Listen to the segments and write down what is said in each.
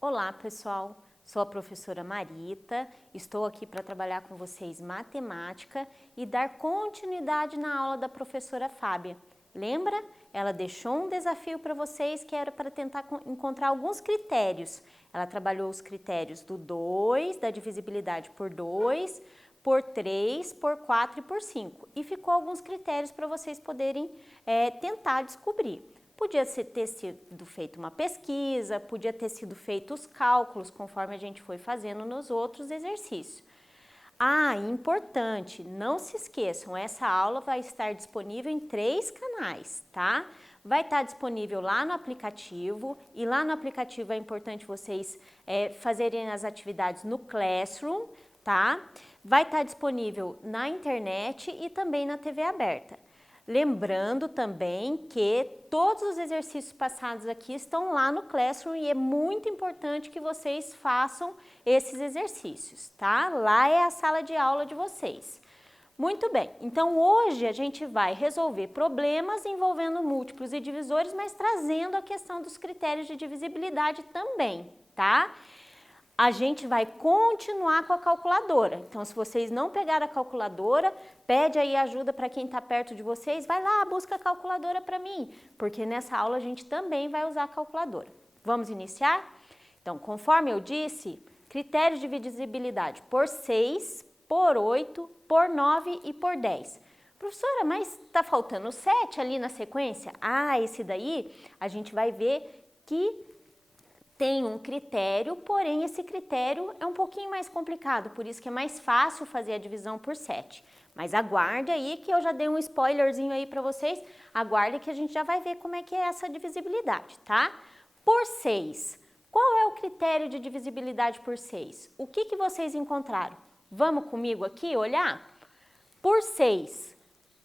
Olá, pessoal! Sou a professora Marita, estou aqui para trabalhar com vocês matemática e dar continuidade na aula da professora Fábia. Lembra? Ela deixou um desafio para vocês que era para tentar encontrar alguns critérios. Ela trabalhou os critérios do 2, da divisibilidade por 2, por 3, por 4 e por 5. E ficou alguns critérios para vocês poderem tentar descobrir. Podia ter sido feita uma pesquisa, podia ter sido feitos os cálculos, conforme a gente foi fazendo nos outros exercícios. Ah, importante, não se esqueçam, essa aula vai estar disponível em 3 canais, tá? Vai estar disponível lá no aplicativo, e lá no aplicativo é importante vocês fazerem as atividades no Classroom, tá? Vai estar disponível na internet e também na TV aberta. Lembrando também que todos os exercícios passados aqui estão lá no Classroom e é muito importante que vocês façam esses exercícios, tá? Lá é a sala de aula de vocês. Muito bem, então hoje a gente vai resolver problemas envolvendo múltiplos e divisores, mas trazendo a questão dos critérios de divisibilidade também, tá? A gente vai continuar com a calculadora, então se vocês não pegaram a calculadora, pede aí ajuda para quem está perto de vocês, vai lá, busca a calculadora para mim, porque nessa aula a gente também vai usar a calculadora. Vamos iniciar? Então, conforme eu disse, critérios de divisibilidade por 6, por 8, por 9 e por 10. Professora, mas está faltando 7 ali na sequência? Ah, esse daí a gente vai ver que tem um critério, porém esse critério é um pouquinho mais complicado, por isso que é mais fácil fazer a divisão por 7. Mas aguarde aí que eu já dei um spoilerzinho aí para vocês, aguarde que a gente já vai ver como é que é essa divisibilidade, tá? Por 6, qual é o critério de divisibilidade por 6? O que vocês encontraram? Vamos comigo aqui olhar? Por 6,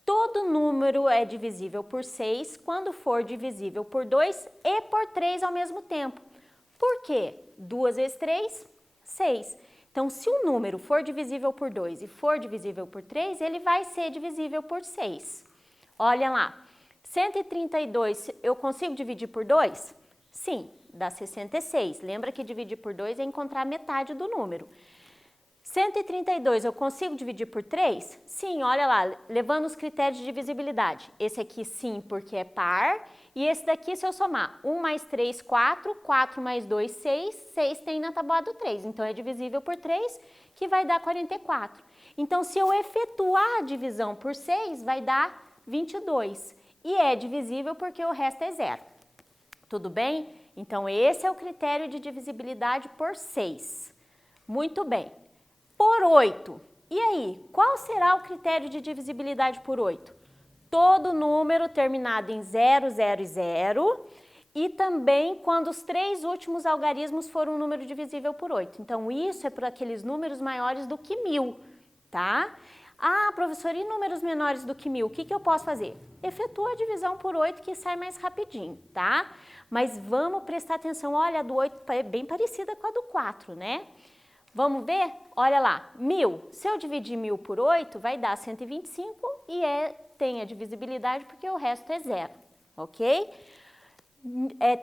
todo número é divisível por 6 quando for divisível por 2 e por 3 ao mesmo tempo. Por quê? 2 vezes 3, 6. Então, se um número for divisível por 2 e for divisível por 3, ele vai ser divisível por 6. Olha lá, 132 eu consigo dividir por 2? Sim, dá 66. Lembra que dividir por 2 é encontrar a metade do número. 132 eu consigo dividir por 3? Sim, olha lá, levando os critérios de divisibilidade. Esse aqui sim, porque é par, e esse daqui se eu somar 1 mais 3, 4, 4 mais 2, 6, 6 tem na tabuada 3, então é divisível por 3, que vai dar 44. Então, se eu efetuar a divisão por 6, vai dar 22, e é divisível porque o resto é zero. Tudo bem? Então, esse é o critério de divisibilidade por 6. Muito bem. Por 8. E aí, qual será o critério de divisibilidade por 8? Todo número terminado em 0, 0 e 0 e também quando os 3 últimos algarismos forem um número divisível por 8. Então, isso é para aqueles números maiores do que 1000, tá? Ah, professora, e números menores do que 1000? O que eu posso fazer? Efetua a divisão por 8 que sai mais rapidinho, tá? Mas vamos prestar atenção, olha, a do 8 é bem parecida com a do 4, né? Vamos ver? Olha lá, 1000. Se eu dividir 1000 por 8, vai dar 125 e tem a divisibilidade porque o resto é zero, ok?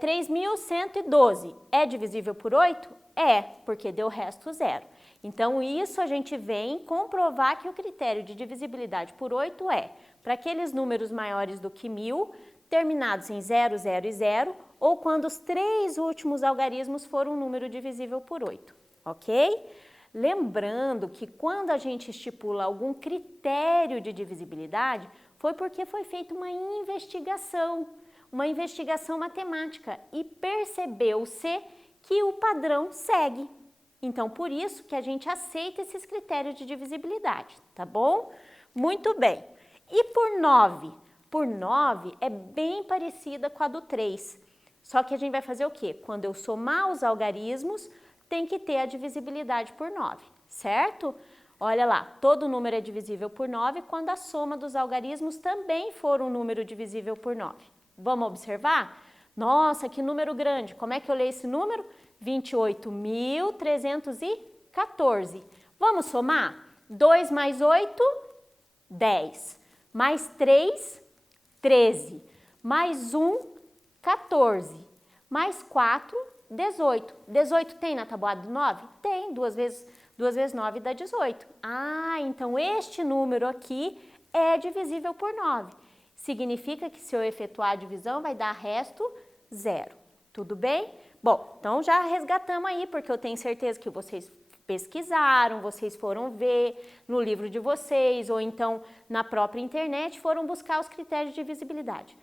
3.112. É divisível por 8? É, porque deu resto zero. Então, isso a gente vem comprovar que o critério de divisibilidade por 8 é para aqueles números maiores do que 1000, terminados em 0, 0 e 0, ou quando os 3 últimos algarismos forem um número divisível por 8. Ok? Lembrando que quando a gente estipula algum critério de divisibilidade, foi porque foi feita uma investigação matemática e percebeu-se que o padrão segue. Então, por isso que a gente aceita esses critérios de divisibilidade, tá bom? Muito bem. E por 9? Por 9 é bem parecida com a do 3, só que a gente vai fazer o quê? Quando eu somar os algarismos, tem que ter a divisibilidade por 9, certo? Olha lá, todo número é divisível por 9 quando a soma dos algarismos também for um número divisível por 9. Vamos observar? Nossa, que número grande! Como é que eu leio esse número? 28.314. Vamos somar? 2 mais 8 10. Mais 3, 13. Mais 1, 14. Mais 4, 18. 18 tem na tabuada do 9? Tem, 2 vezes 9 dá 18. Ah, então este número aqui é divisível por 9. Significa que se eu efetuar a divisão vai dar resto 0. Tudo bem? Bom, então já resgatamos aí, porque eu tenho certeza que vocês pesquisaram, vocês foram ver no livro de vocês, ou então na própria internet foram buscar os critérios de divisibilidade.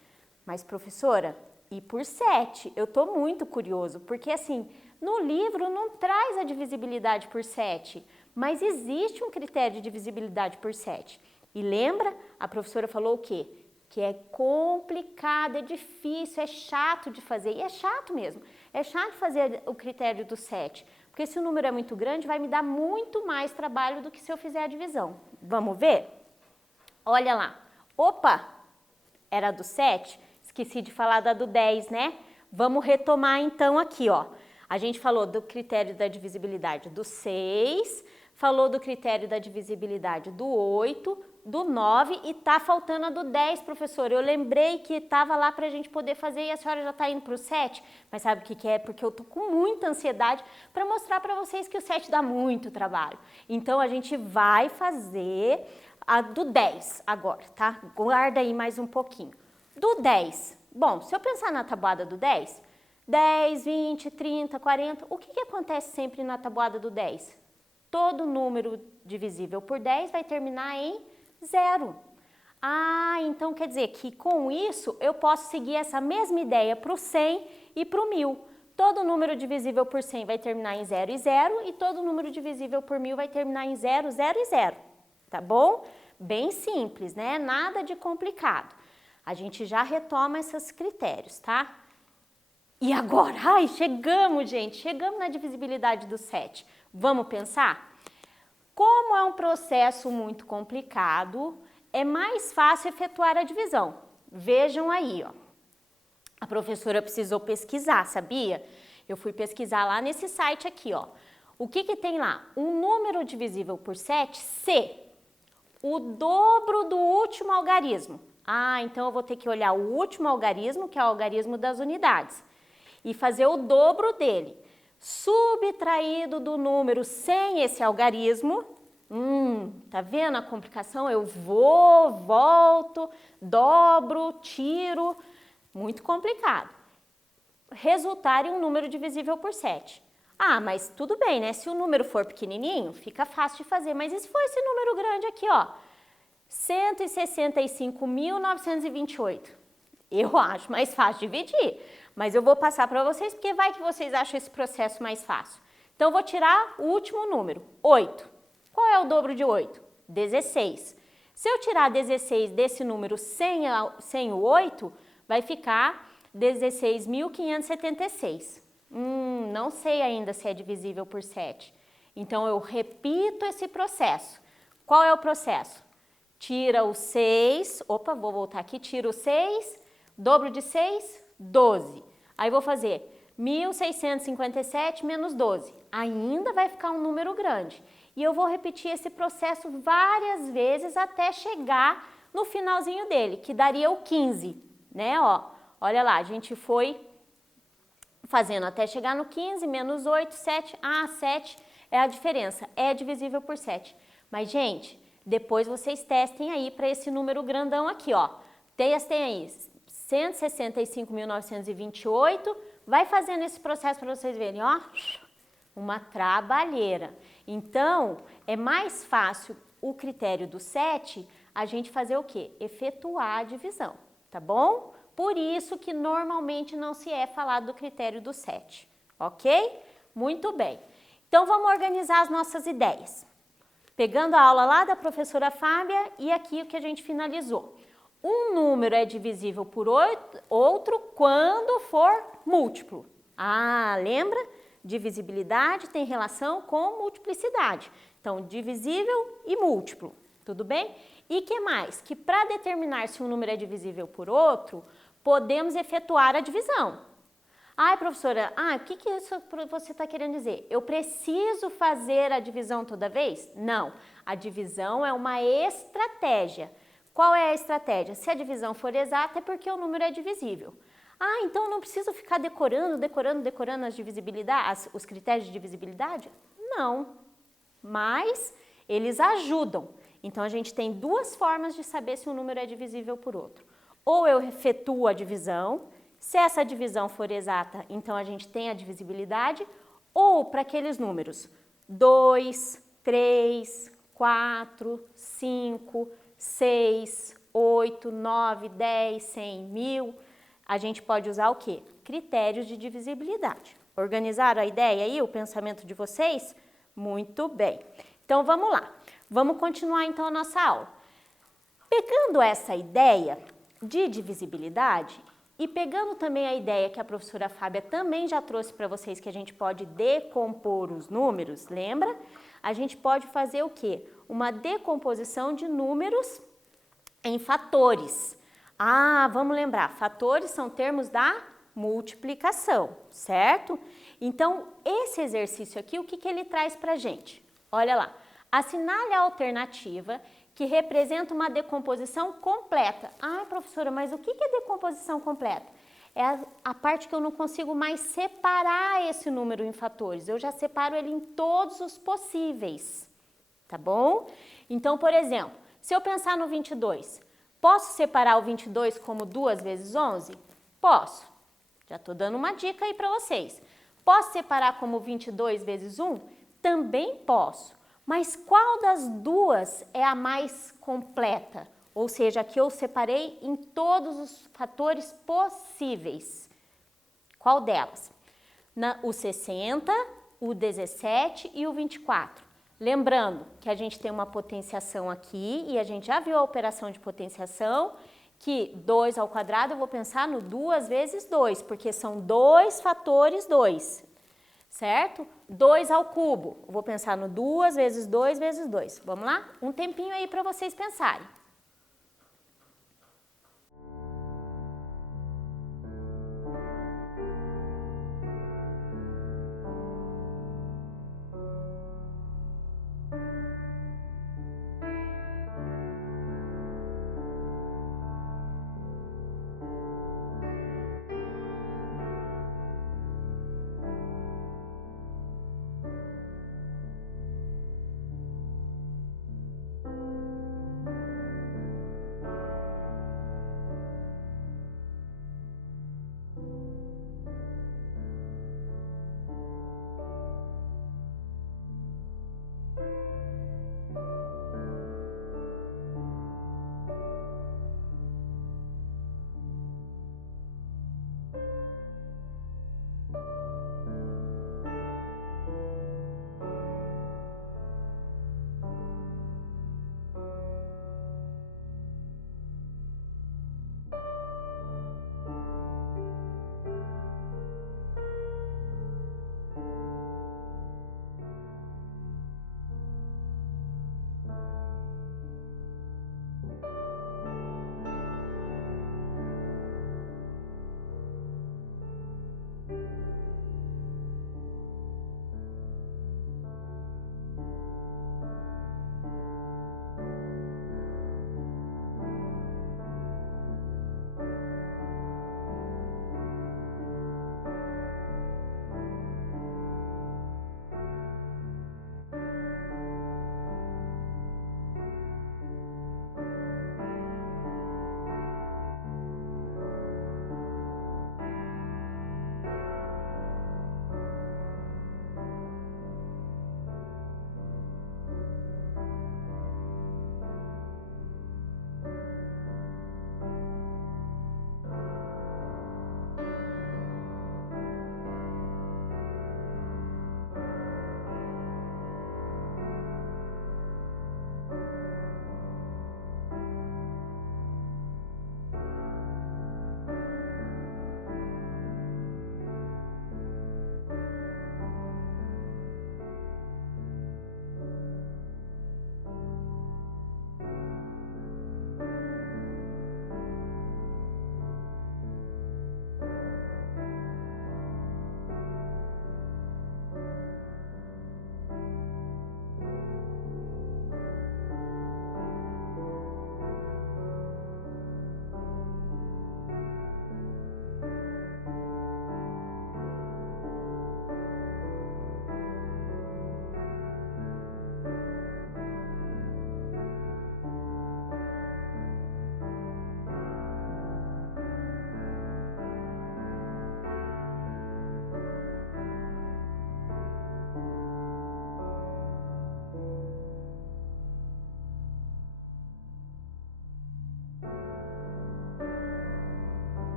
Mas, professora, e por 7? Eu estou muito curioso, porque assim, no livro não traz a divisibilidade por 7, mas existe um critério de divisibilidade por 7. E lembra? A professora falou o quê? Que é complicado, é difícil, é chato de fazer, e é chato mesmo. É chato fazer o critério do 7, porque se o número é muito grande, vai me dar muito mais trabalho do que se eu fizer a divisão. Vamos ver? Olha lá. Opa! Era do 7? Esqueci de falar da do 10, né? Vamos retomar então aqui, ó. A gente falou do critério da divisibilidade do 6, falou do critério da divisibilidade do 8, do 9 e tá faltando a do 10, professora. Eu lembrei que tava lá pra gente poder fazer e a senhora já tá indo pro 7, mas sabe o que que é? Porque eu tô com muita ansiedade para mostrar para vocês que o 7 dá muito trabalho. Então a gente vai fazer a do 10 agora, tá? Guarda aí mais um pouquinho. Do 10, bom, se eu pensar na tabuada do 10, 10, 20, 30, 40, o que que acontece sempre na tabuada do 10? Todo número divisível por 10 vai terminar em 0. Ah, então quer dizer que com isso eu posso seguir essa mesma ideia para o 100 e para o 1000. Todo número divisível por 100 vai terminar em 0 e 0 e todo número divisível por 1000 vai terminar em 0, 0 e 0. Tá bom? Bem simples, né? Nada de complicado. A gente já retoma esses critérios, tá? E agora? Ai, chegamos, gente! Chegamos na divisibilidade do 7. Vamos pensar? Como é um processo muito complicado, é mais fácil efetuar a divisão. Vejam aí, ó. A professora precisou pesquisar, sabia? Eu fui pesquisar lá nesse site aqui, ó. O que que tem lá? Um número divisível por 7, se o dobro do último algarismo. Ah, então eu vou ter que olhar o último algarismo, que é o algarismo das unidades, e fazer o dobro dele. Subtraído do número sem esse algarismo, tá vendo a complicação? Eu vou, volto, dobro, tiro, muito complicado. Resultar em um número divisível por 7. Ah, mas tudo bem, né? Se o número for pequenininho, fica fácil de fazer, mas e se for esse número grande aqui, ó? 165.928. Eu acho mais fácil dividir, mas eu vou passar para vocês, porque vai que vocês acham esse processo mais fácil. Então, eu vou tirar o último número, 8. Qual é o dobro de 8? 16. Se eu tirar 16 desse número sem o 8, vai ficar 16.576. Não sei ainda se é divisível por 7. Então, eu repito esse processo. Qual é o processo? Tira o 6, vou voltar aqui, tira o 6, dobro de 6, 12. Aí vou fazer 1.657 menos 12. Ainda vai ficar um número grande. E eu vou repetir esse processo várias vezes até chegar no finalzinho dele, que daria o 15, né? Ó, olha lá, a gente foi fazendo até chegar no 15, menos 8, 7. Ah, 7 é a diferença, é divisível por 7. Mas, gente, depois vocês testem aí para esse número grandão aqui, ó. Testem aí, 165.928. Vai fazendo esse processo para vocês verem, ó. Uma trabalheira. Então, é mais fácil o critério do 7 a gente fazer o quê? Efetuar a divisão, tá bom? Por isso que normalmente não se é falado do critério do 7, ok? Muito bem. Então, vamos organizar as nossas ideias. Pegando a aula lá da professora Fábia e aqui o que a gente finalizou. Um número é divisível por outro quando for múltiplo. Ah, lembra? Divisibilidade tem relação com multiplicidade. Então, divisível e múltiplo, tudo bem? E que mais? Que para determinar se um número é divisível por outro, podemos efetuar a divisão. Ai, professora, o que isso você está querendo dizer? Eu preciso fazer a divisão toda vez? Não, a divisão é uma estratégia. Qual é a estratégia? Se a divisão for exata, é porque o número é divisível. Ah, então eu não preciso ficar decorando as divisibilidades, os critérios de divisibilidade? Não, mas eles ajudam. Então a gente tem duas formas de saber se um número é divisível por outro. Ou eu efetuo a divisão, se essa divisão for exata, então a gente tem a divisibilidade, ou para aqueles números 2, 3, 4, 5, 6, 8, 9, 10, 100, 1000, a gente pode usar o quê? Critérios de divisibilidade. Organizaram a ideia aí, o pensamento de vocês? Muito bem. Então vamos lá. Vamos continuar então a nossa aula. Pegando essa ideia de divisibilidade e pegando também a ideia que a professora Fábia também já trouxe para vocês, que a gente pode decompor os números, lembra? A gente pode fazer o quê? Uma decomposição de números em fatores. Ah, vamos lembrar, fatores são termos da multiplicação, certo? Então, esse exercício aqui, o que ele traz para a gente? Olha lá, assinale a alternativa que representa uma decomposição completa. Ah, professora, mas o que é decomposição completa? É a parte que eu não consigo mais separar esse número em fatores. Eu já separo ele em todos os possíveis, tá bom? Então, por exemplo, se eu pensar no 22, posso separar o 22 como 2 vezes 11? Posso. Já estou dando uma dica aí para vocês. Posso separar como 22 vezes 1? Também posso. Mas qual das duas é a mais completa? Ou seja, a que eu separei em todos os fatores possíveis. Qual delas? O 60, o 17 e o 24. Lembrando que a gente tem uma potenciação aqui e a gente já viu a operação de potenciação, que 2 ao quadrado eu vou pensar no 2 vezes 2, porque são dois fatores 2, certo? 2 ao cubo, eu vou pensar no 2 vezes 2 vezes 2. Vamos lá? Um tempinho aí para vocês pensarem.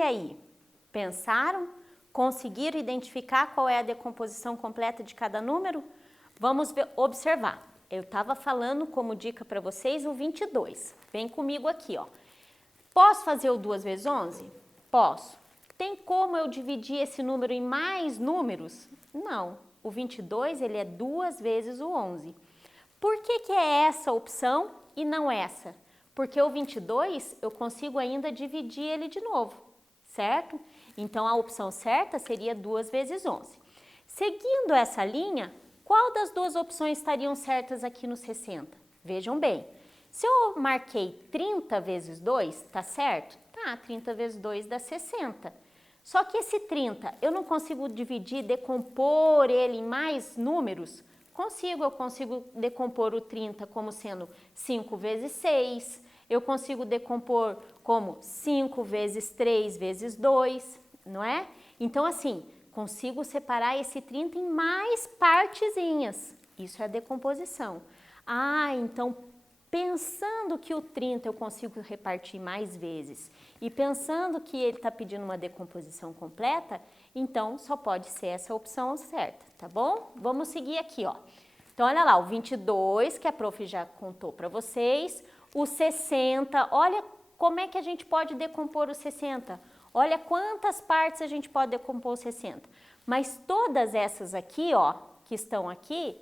E aí? Pensaram? Conseguiram identificar qual é a decomposição completa de cada número? Vamos observar. Eu estava falando como dica para vocês o 22. Vem comigo aqui, ó. Posso fazer o 2 vezes 11? Posso. Tem como eu dividir esse número em mais números? Não. O 22, ele é 2 vezes o 11. Por que é essa opção e não essa? Porque o 22, eu consigo ainda dividir ele de novo, certo? Então, a opção certa seria 2 vezes 11. Seguindo essa linha, qual das duas opções estariam certas aqui no 60? Vejam bem, se eu marquei 30 vezes 2, tá certo? Tá, 30 vezes 2 dá 60. Só que esse 30, eu não consigo dividir, decompor ele em mais números? Consigo, eu consigo decompor o 30 como sendo 5 vezes 6, eu consigo decompor como 5 vezes 3 vezes 2, não é? Então, assim, consigo separar esse 30 em mais partezinhas. Isso é decomposição. Ah, então, pensando que o 30 eu consigo repartir mais vezes e pensando que ele está pedindo uma decomposição completa, então só pode ser essa opção certa, tá bom? Vamos seguir aqui, ó. Então, olha lá, o 22, que a prof já contou para vocês, o 60, olha como é que a gente pode decompor o 60. Olha quantas partes a gente pode decompor o 60. Mas todas essas aqui, ó, que estão aqui,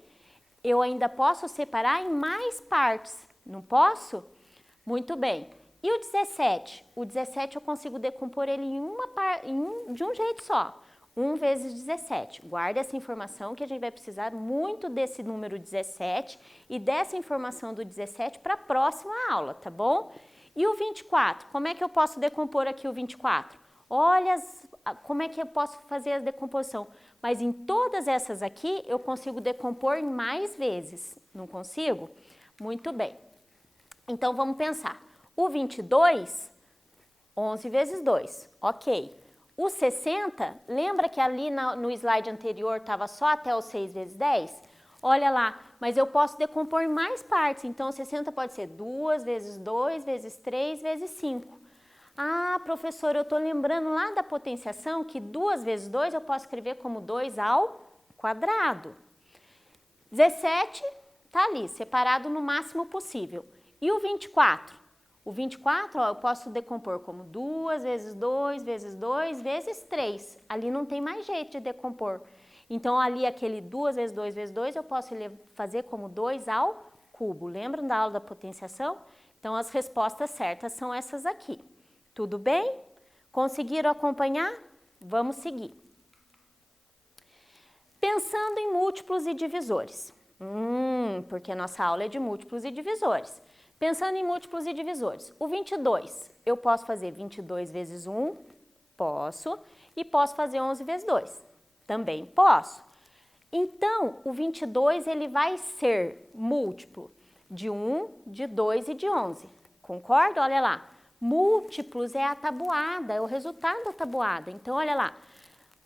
eu ainda posso separar em mais partes, não posso? Muito bem. E o 17? O 17 eu consigo decompor ele de um jeito só. 1 vezes 17. Guarda essa informação que a gente vai precisar muito desse número 17 e dessa informação do 17 para a próxima aula, tá bom? E o 24? Como é que eu posso decompor aqui o 24? Olha como é que eu posso fazer a decomposição. Mas em todas essas aqui eu consigo decompor mais vezes. Não consigo? Muito bem. Então vamos pensar. O 22, 11 vezes 2, ok. O 60, lembra que ali no slide anterior estava só até o 6 vezes 10? Olha lá, mas eu posso decompor em mais partes, então o 60 pode ser 2 vezes 2 vezes 3 vezes 5. Ah, professora, eu estou lembrando lá da potenciação que 2 vezes 2 eu posso escrever como 2 ao quadrado. 17 está ali, separado no máximo possível. E o 24? O 24, ó, eu posso decompor como 2 vezes 2 vezes 2 vezes 3. Ali não tem mais jeito de decompor. Então, ali aquele 2 vezes 2 vezes 2, eu posso fazer como 2 ao cubo. Lembram da aula da potenciação? Então, as respostas certas são essas aqui. Tudo bem? Conseguiram acompanhar? Vamos seguir. Pensando em múltiplos e divisores. Porque a nossa aula é de múltiplos e divisores. Pensando em múltiplos e divisores. O 22, eu posso fazer 22 vezes 1? Posso. E posso fazer 11 vezes 2? Também posso. Então, o 22, ele vai ser múltiplo de 1, de 2 e de 11. Concorda? Olha lá. Múltiplos é a tabuada, é o resultado da tabuada. Então, olha lá.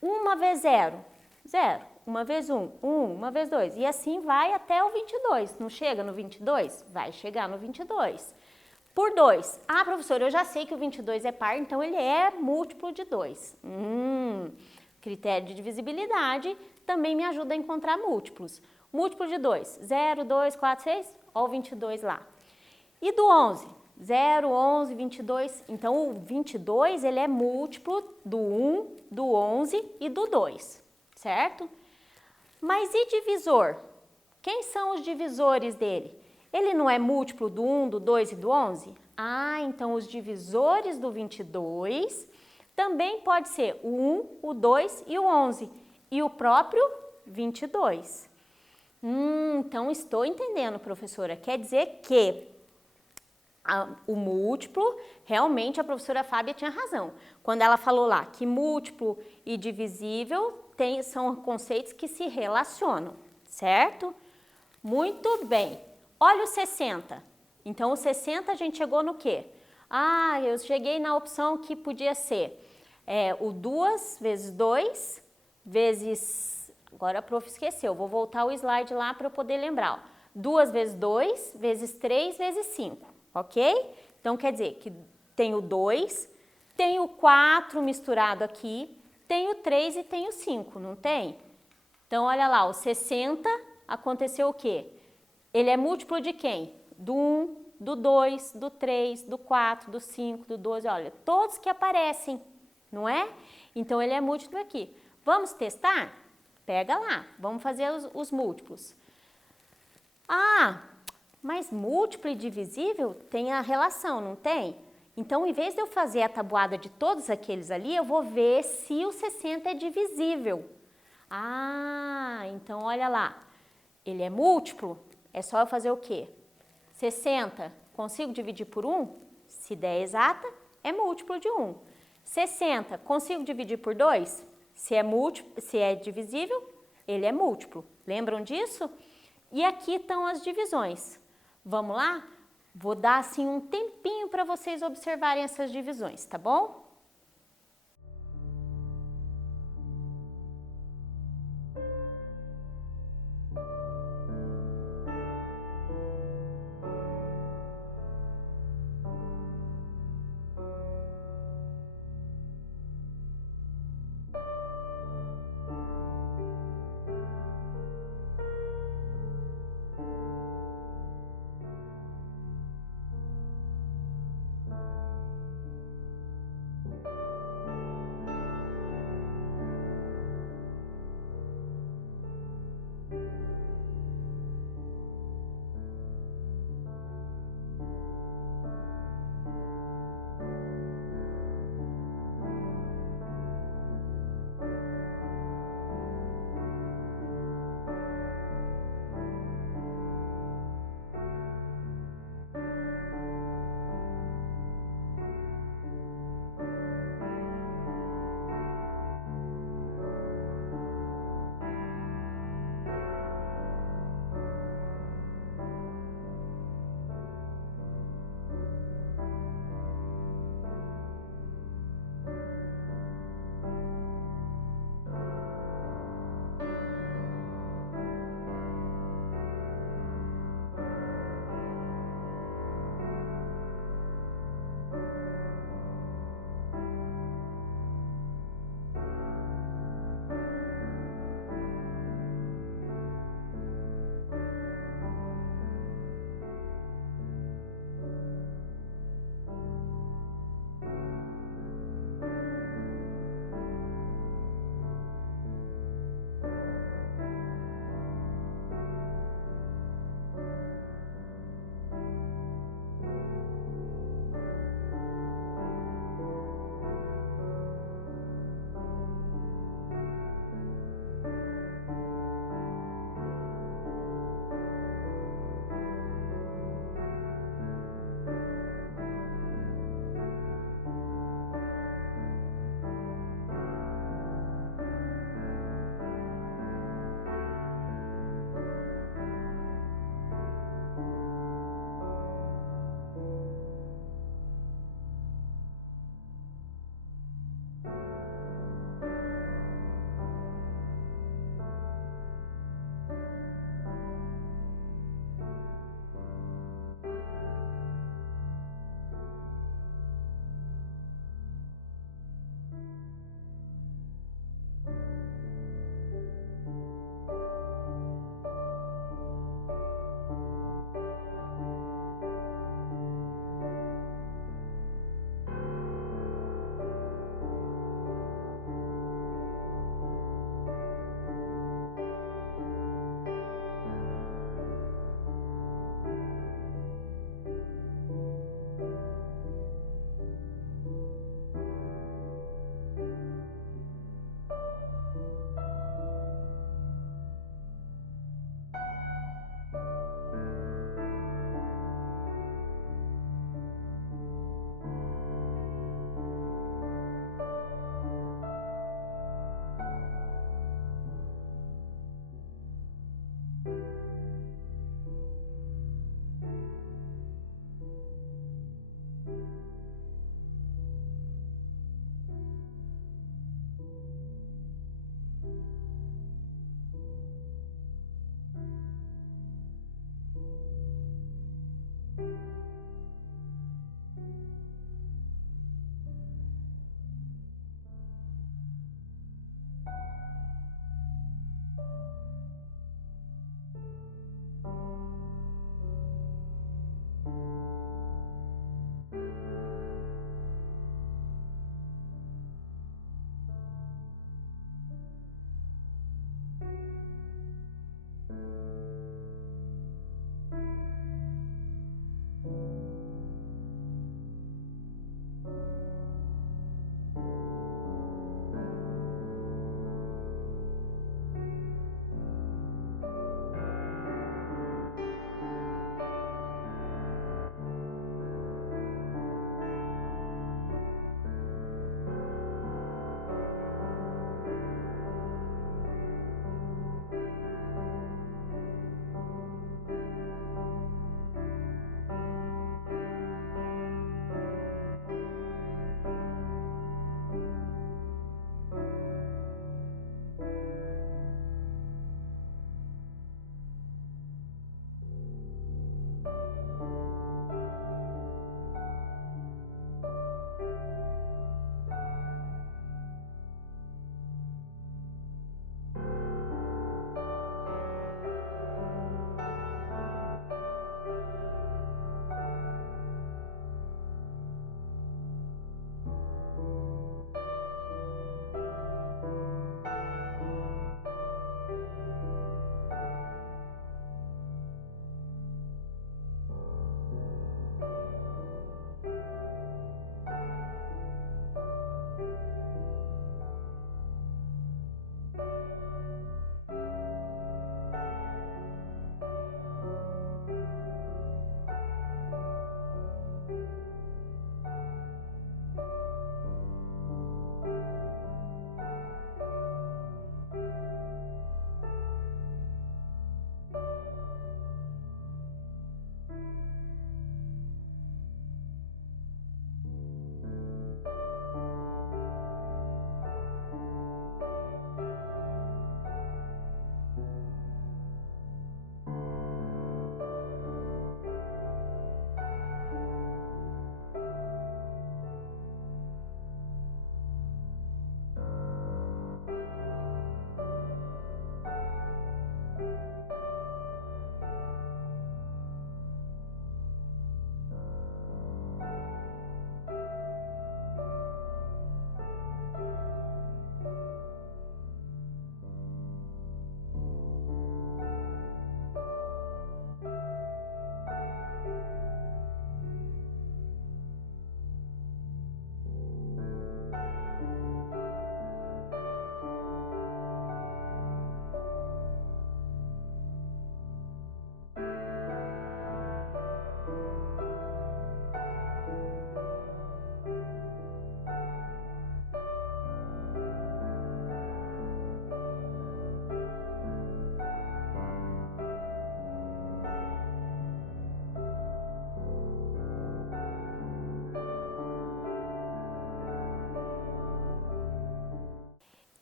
1 vezes 0, 0. 1 vezes 1, 1. 1 vezes 2. E assim vai até o 22. Não chega no 22? Vai chegar no 22. Por 2. Ah, professora, eu já sei que o 22 é par, então ele é múltiplo de 2. Critério de divisibilidade também me ajuda a encontrar múltiplos. Múltiplo de 2. 0, 2, 4, 6. Olha o 22 lá. E do 11? 0, 11, 22. Então, o 22, ele é múltiplo do 1, do 11 e do 2. Certo? Mas e divisor? Quem são os divisores dele? Ele não é múltiplo do 1, do 2 e do 11? Ah, então os divisores do 22 também pode ser o 1, o 2 e o 11. E o próprio 22. Então estou entendendo, professora. Quer dizer que o múltiplo, realmente a professora Fábia tinha razão. Quando ela falou lá que múltiplo e divisível são conceitos que se relacionam, certo? Muito bem. Olha o 60. Então, o 60 a gente chegou no quê? Ah, eu cheguei na opção que podia ser o 2 vezes 2 vezes... Agora a prof esqueceu, vou voltar o slide lá para eu poder lembrar. Ó. 2 vezes 2 vezes 3 vezes 5, ok? Então, quer dizer que tem o 2 Tenho 4 misturado aqui, tenho 3 e tenho 5, não tem? Então, olha lá, o 60 aconteceu o quê? Ele é múltiplo de quem? Do 1, do 2, do 3, do 4, do 5, do 12, olha, todos que aparecem, não é? Então, ele é múltiplo aqui. Vamos testar? Pega lá, vamos fazer os múltiplos. Ah, mas múltiplo e divisível tem a relação, não tem? Então, em vez de eu fazer a tabuada de todos aqueles ali, eu vou ver se o 60 é divisível. Ah, então olha lá, ele é múltiplo, é só eu fazer o quê? 60, consigo dividir por 1? Se der exata, é múltiplo de 1. 60, consigo dividir por 2? Se é divisível, ele é múltiplo. Lembram disso? E aqui estão as divisões. Vamos lá? Vou dar assim um tempinho para vocês observarem essas divisões, tá bom?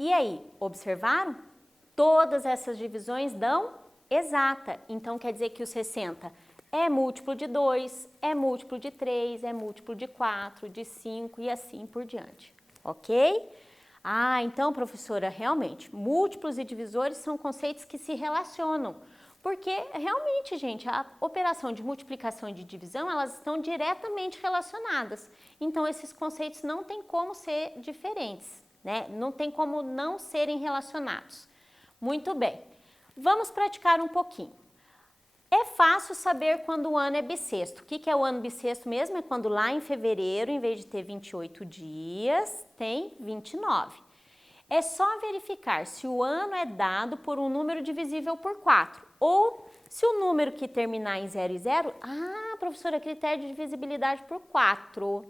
E aí, observaram? Todas essas divisões dão exata. Então, quer dizer que o 60 é múltiplo de 2, é múltiplo de 3, é múltiplo de 4, de 5 e assim por diante. Ok? Ah, então, professora, realmente, múltiplos e divisores são conceitos que se relacionam. Porque, realmente, gente, a operação de multiplicação e de divisão, elas estão diretamente relacionadas. Então, esses conceitos não tem como ser diferentes, né? Não tem como não serem relacionados. Muito bem, vamos praticar um pouquinho. É fácil saber quando o ano é bissexto. O que é o ano bissexto mesmo? É quando lá em fevereiro, em vez de ter 28 dias, tem 29. É só verificar se o ano é dado por um número divisível por 4 ou se o número que terminar em 0 e 0, professora, critério de divisibilidade por 4,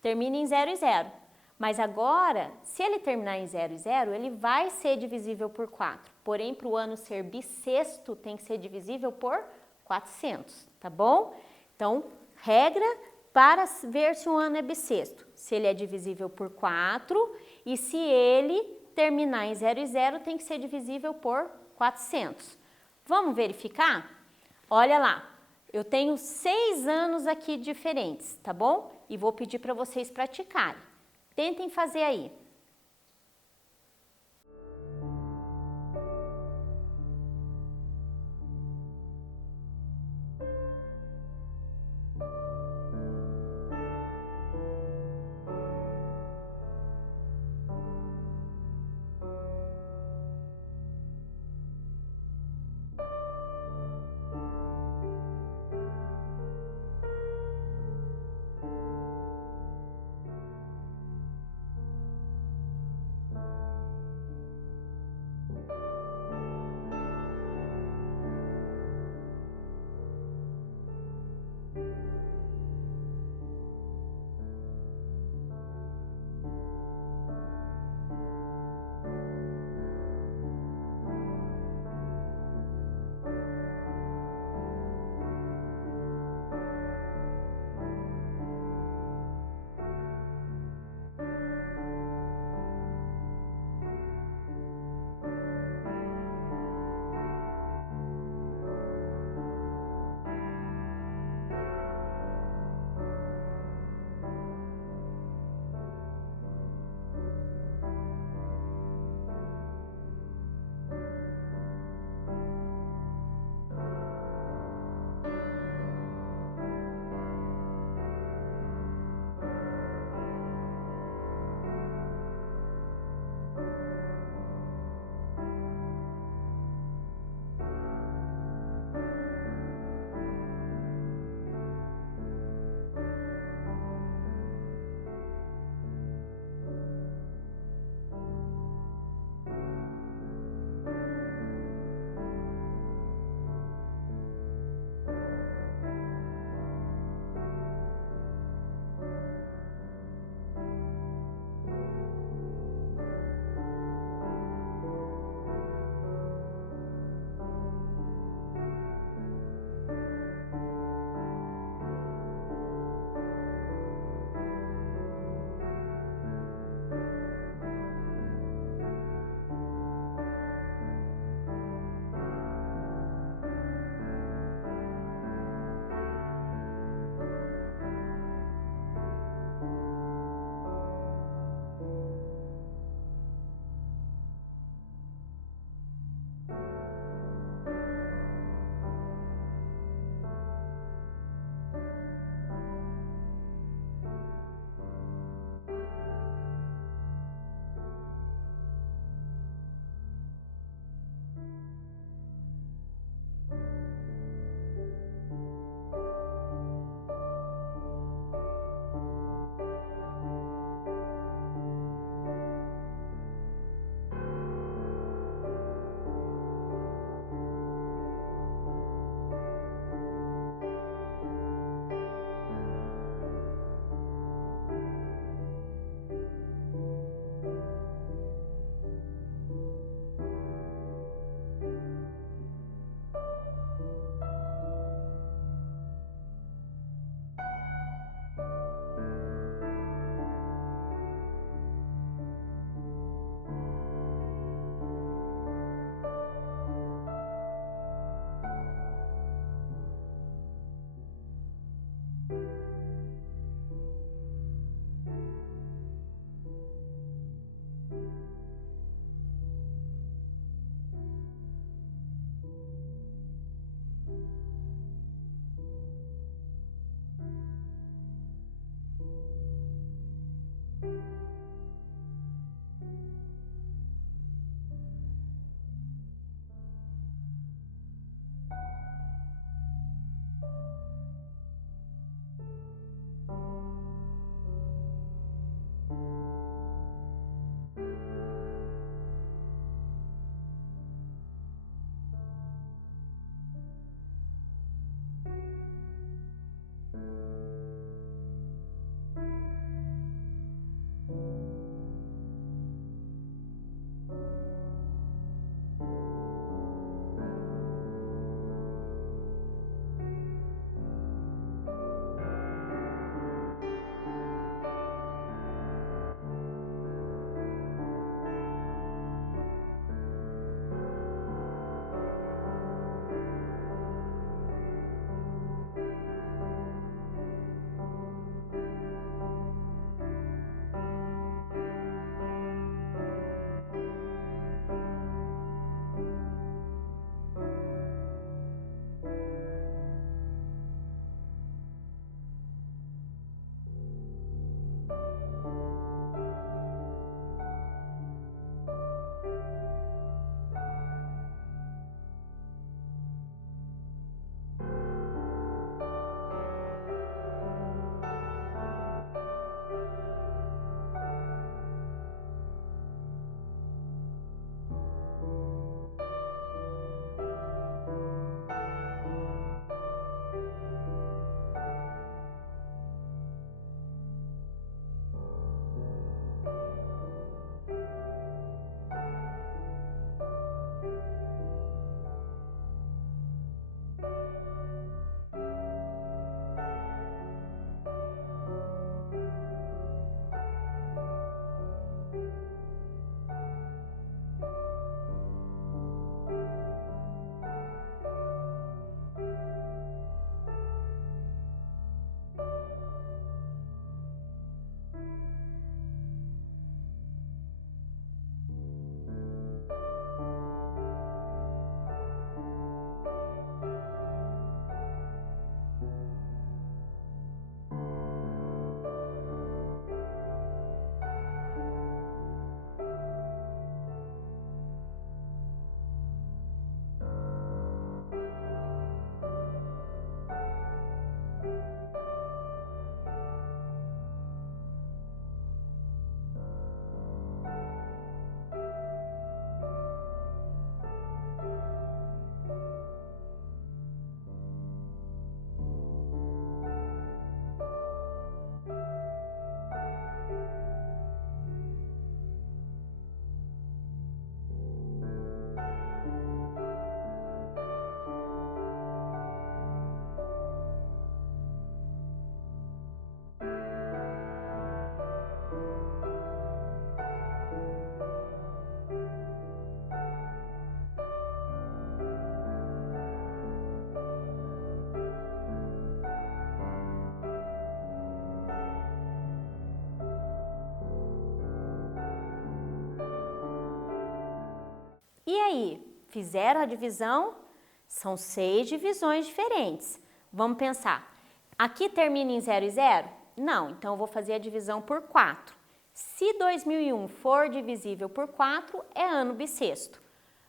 termina em 0 e 0. Mas agora, se ele terminar em 0 e 0, ele vai ser divisível por 4. Porém, para o ano ser bissexto, tem que ser divisível por 400, tá bom? Então, regra para ver se um ano é bissexto. Se ele é divisível por 4 e se ele terminar em 0 e 0, tem que ser divisível por 400. Vamos verificar? Olha lá, eu tenho 6 anos aqui diferentes, tá bom? E vou pedir para vocês praticarem. Tentem fazer aí. E aí, fizeram a divisão? São 6 divisões diferentes. Vamos pensar, aqui termina em 0 e 0? Não, então eu vou fazer a divisão por 4. Se 2001 for divisível por 4, é ano bissexto.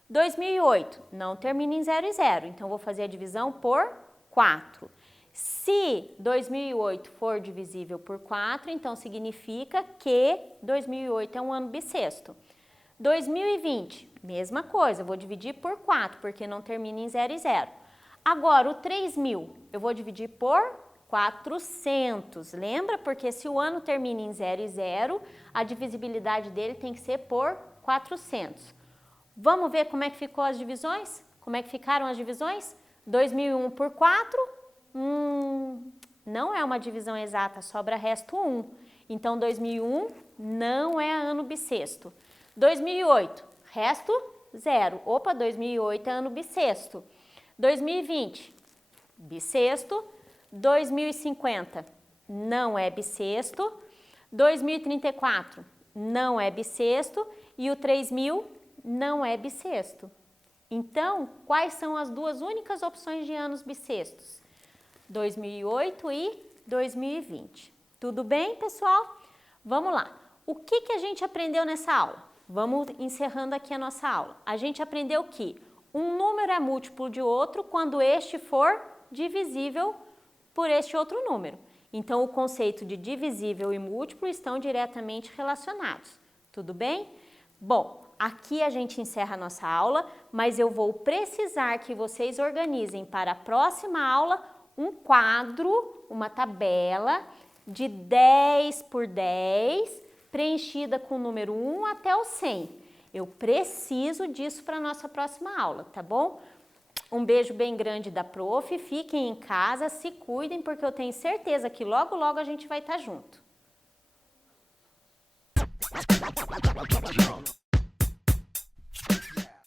2008 não termina em 0 e 0, então eu vou fazer a divisão por 4. Se 2008 for divisível por 4, então significa que 2008 é um ano bissexto. 2020, mesma coisa, eu vou dividir por 4, porque não termina em 0 e 0. Agora, o 3.000, eu vou dividir por 400, lembra? Porque se o ano termina em 0 e 0, a divisibilidade dele tem que ser por 400. Vamos ver como é que ficou as divisões? Como é que ficaram as divisões? 2001 por 4, não é uma divisão exata, sobra resto 1. Então, 2001 não é ano bissexto. 2008, resto 0. Opa, 2008 é ano bissexto. 2020, bissexto. 2050 não é bissexto. 2034 não é bissexto. E o 3.000 não é bissexto. Então, quais são as duas únicas opções de anos bissextos? 2008 e 2020. Tudo bem, pessoal? Vamos lá. O que a gente aprendeu nessa aula? Vamos encerrando aqui a nossa aula. A gente aprendeu que um número é múltiplo de outro quando este for divisível por este outro número. Então, o conceito de divisível e múltiplo estão diretamente relacionados. Tudo bem? Bom, aqui a gente encerra a nossa aula, mas eu vou precisar que vocês organizem para a próxima aula um quadro, uma tabela de 10 por 10, preenchida com o número 1 até o 100. Eu preciso disso para a nossa próxima aula, tá bom? Um beijo bem grande da prof, fiquem em casa, se cuidem, porque eu tenho certeza que logo, logo a gente vai estar junto.